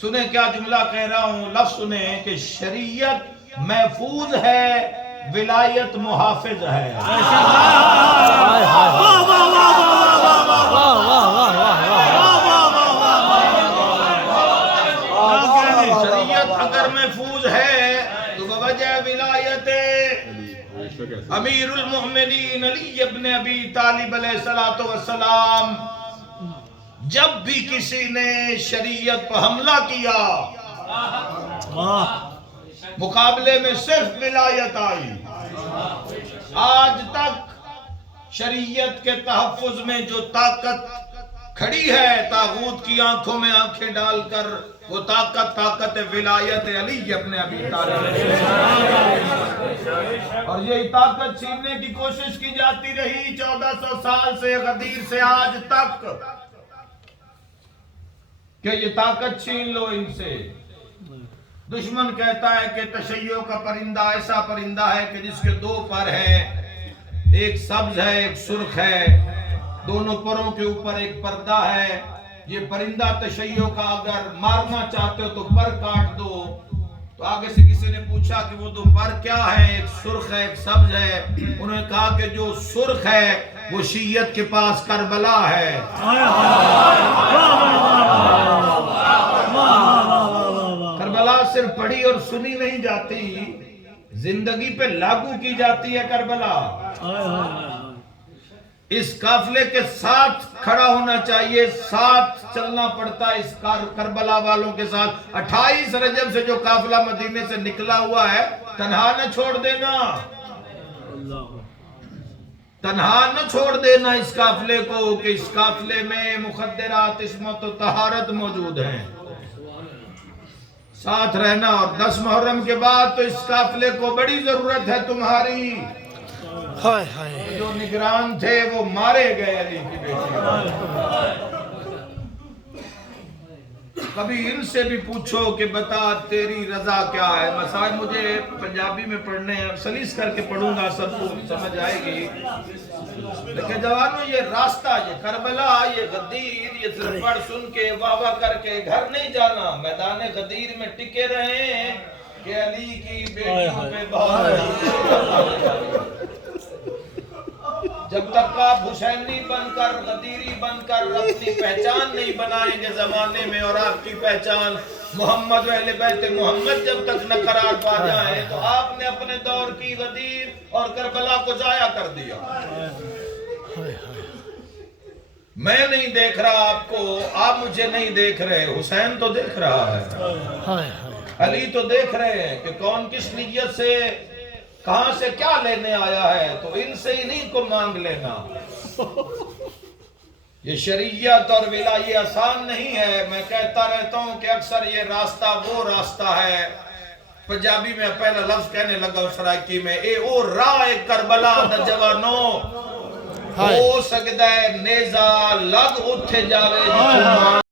सुने क्या जुमला कह रहा हूं, लफ्ज सुने कि शरीयत महफूज है, विलायत मुहाफिज है। शरीयत अगर महफूज है तो वजह विलायत अमीरुल मोमिनीन अली इब्न अबी तालिब अलैहिस्सलातु वस्सलाम, जब भी किसी ने शरीयत पर हमला किया, मुकाबले में सिर्फ विलायत आई। आज तक शरीयत के तहफ्फुज में जो ताकत खड़ी है, तागूत की आंखों में आंखें डालकर, वो ताकत विलायत अली अपने अबी तालिब। और ये ताकत छीनने की कोशिश की जाती रही 1400 साल से, गदीर से आज तक, कि ये ताकत छीन लो इनसे। दुश्मन कहता है कि तशय्यो का परिंदा ऐसा परिंदा है कि जिसके 2 पर हैं, एक सब्ज है, एक सुर्ख है, दोनों परों के ऊपर एक पर्दा है। ये परिंदा तशय्यो का अगर मारना चाहते हो तो पर काट दो। तो आगे से किसी ने पूछा कि वो 2 पर क्या है, एक सुर्ख है, एक सब्ज है। उन्होंने कहा कि जो सुर्ख है वो शियत के पास करबला है। करबला सिर्फ पढ़ी और सुनी नहीं जाती, जिंदगी पे लागू की जाती है करबला। इस काफिले के साथ खड़ा होना चाहिए, साथ चलना पड़ता है इस करबला वालों के साथ। 28 रजब से जो काफिला मदीने से निकला हुआ है, तन्हा न छोड़ देना, तन्हा न छोड़ देना इस काफिले को, कि इस काफिले में मुखद्दरात, इस्मत और तहारत मौजूद है। साथ रहना। और 10 मुहर्रम के बाद तो इस काफिले को बड़ी जरूरत है तुम्हारी। हाय हाय, जो निगरान थे वो मारे गए अली की बेटी। कभी इनसे भी पूछो कि बता तेरी रजा क्या है। मसाइल मुझे पंजाबी में पढ़ने हैं, सलीस करके पढ़ूंगा, सबको समझ आएगी। लेकिन जवानों, ये रास्ता, ये करबला, ये गदीर, ये सिर्फ पढ़ सुन के वाह वाह करके घर नहीं जाना। मैदान गदीर में टिके रहे कि अली की बेटियों पे बहुत। जब तक आप हुसैनी बनकर, गदीरी बनकर अपनी पहचान नहीं बनाएंगे जमाने में, और आपकी पहचान मोहम्मद व अहले बैत मोहम्मद जब तक न करार पा जाए, तो आपने अपने दौर की गदीर और करबला को जाया कर दिया। मैं नहीं देख रहा आपको, आप मुझे नहीं देख रहे, हुसैन तो देख रहा है, अली तो देख रहे हैं कि कौन किस नीयत से कहां से क्या लेने आया है, तो इनसे इन्हीं को मांग लेना। ये शरीयत और विला ये आसान नहीं है। मैं कहता रहता हूं कि अक्सर ये रास्ता वो रास्ता है, पंजाबी में पहला लफ्ज कहने लगा सराइकी में, ए ओ राह करबला दा जवानो, हो सकता है नेजा लग उठे जावे